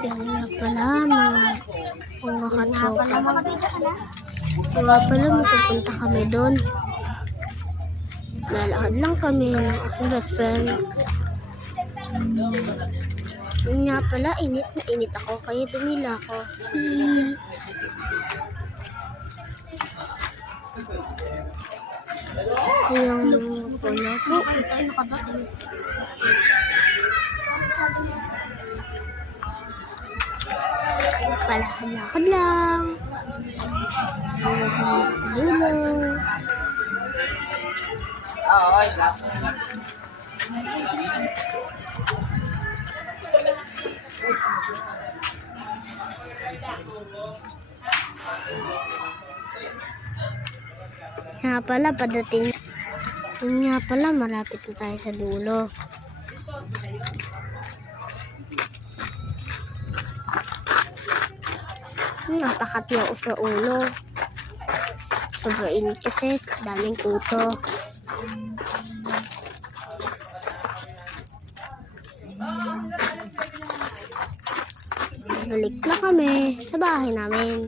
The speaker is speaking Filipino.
Yan nga pala, mga katropa. Nga pala, magpupunta kami doon. Lalakad lang kami ng aking best friend. Yan nga pala, init na init ako, kaya dumila ako. Yung pala po. Lakad lang. Hanggang sa dulo. Nga pala, padating. Nga pala, malapit na tayo sa dulo. Napakatiyo sa ulo. Sobrang init kasi, daming kuto. Balik na kami sa bahay namin.